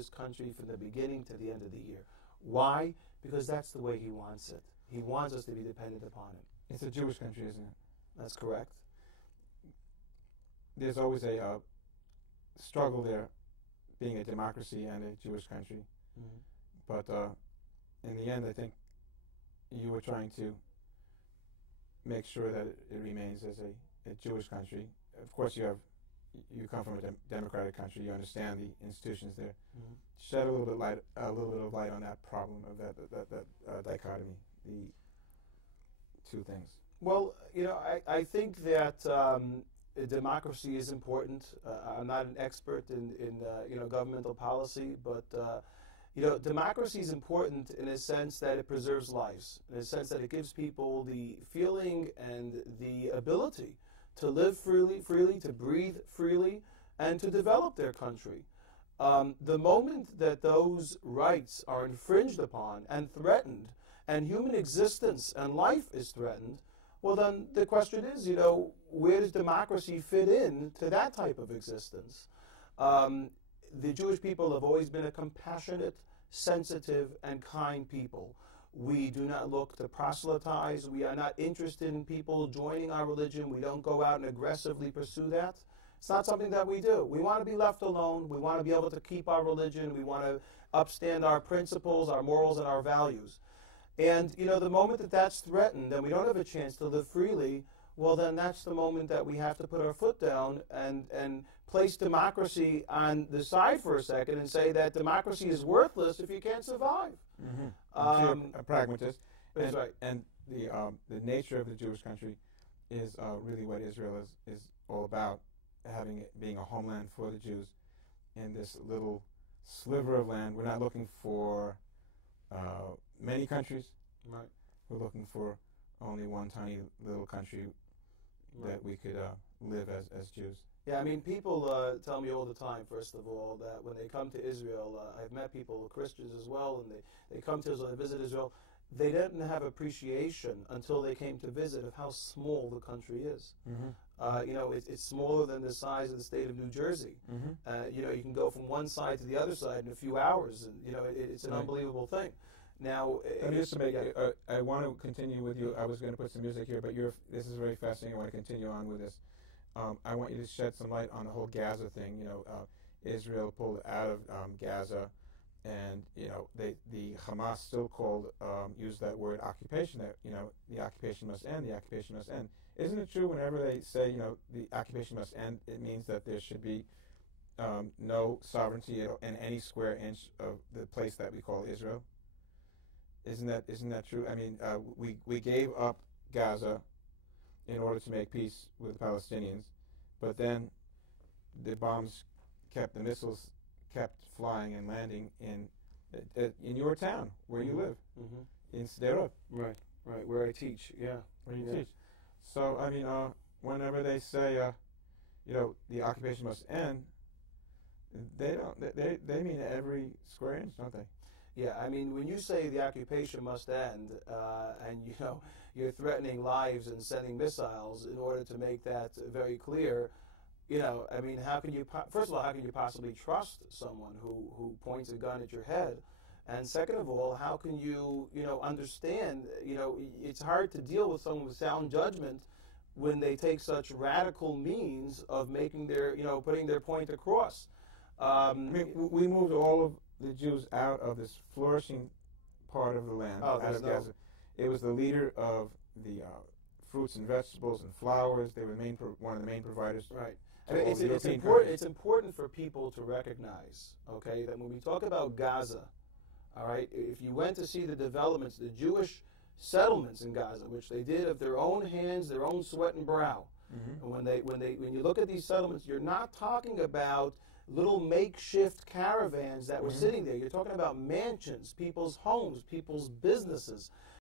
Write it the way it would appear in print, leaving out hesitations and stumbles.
this country from the beginning to the end of the year. Why? Because that's the way he wants it. He wants us to be dependent upon him. It's a Jewish country, isn't it? That's correct. There's always a struggle there, being a democracy and a Jewish country. Mm-hmm. But in the end, I think you were trying to make sure that it remains as a Jewish country. Of course, you come from a democratic country. You understand the institutions there. Mm-hmm. Shed a little bit of light on that problem of that dichotomy, the two things. Well, I think that democracy is important. I'm not an expert in governmental policy, but democracy is important in a sense that it preserves lives, in a sense that it gives people the feeling and the ability to live freely, to breathe freely, and to develop their country. The moment that those rights are infringed upon and threatened, and human existence and life is threatened, well, then the question is, where does democracy fit in to that type of existence? The Jewish people have always been a compassionate, sensitive, and kind people. We do not look to proselytize. We are not interested in people joining our religion. We don't go out and aggressively pursue that. It's not something that we do. We want to be left alone. We want to be able to keep our religion. We want to upstand our principles, our morals, and our values. And, the moment that that's threatened and we don't have a chance to live freely, well, then that's the moment that we have to put our foot down and place democracy on the side for a second and say that democracy is worthless if you can't survive. Mm-hmm. A pragmatist. That's right. And the nature of the Jewish country is really what Israel is all about, being a homeland for the Jews in this little sliver of land. We're not looking for many countries. Right. We're looking for only one tiny little country that we could live as Jews. Yeah, I mean, people tell me all the time, first of all, that when they come to Israel, I've met people, Christians as well, and they come to Israel and visit Israel, they didn't have appreciation until they came to visit of how small the country is. Mm-hmm. It's smaller than the size of the state of New Jersey. Mm-hmm. You can go from one side to the other side in a few hours, and it's an right. unbelievable thing. Now, just to make I want to continue with you. I was going to put some music here, but this is very fascinating. I want to continue on with this. I want you to shed some light on the whole Gaza thing. Israel pulled out of Gaza, and the Hamas still use that word occupation. That the occupation must end. The occupation must end. Isn't it true? Whenever they say the occupation must end, it means that there should be no sovereignty in any square inch of the place that we call Israel. Isn't that true? I mean, we gave up Gaza in order to make peace with the Palestinians, but then the missiles kept flying and landing in your town where you live, mm-hmm. in Sderot. Right, where I teach. Yeah, where you teach. So I mean, whenever they say, the occupation must end, they don't. They mean every square inch, don't they? Yeah, I mean, when you say the occupation must end, and you're threatening lives and sending missiles in order to make that very clear, I mean, how can you possibly trust someone who points a gun at your head? And second of all, how can you understand? It's hard to deal with someone with sound judgment when they take such radical means of making putting their point across. I mean, we moved all of the Jews out of this flourishing part of the land, out of Gaza. It was the leader of the fruits and vegetables and flowers. They were one of the main providers. Right. It's important for people to recognize, okay, that when we talk about Gaza, all right, if you went to see the developments, the Jewish settlements in Gaza, which they did of their own hands, their own sweat and brow, mm-hmm. and when you look at these settlements, you're not talking about little makeshift caravans that were mm-hmm. sitting there. You're talking about mansions, people's homes, people's businesses.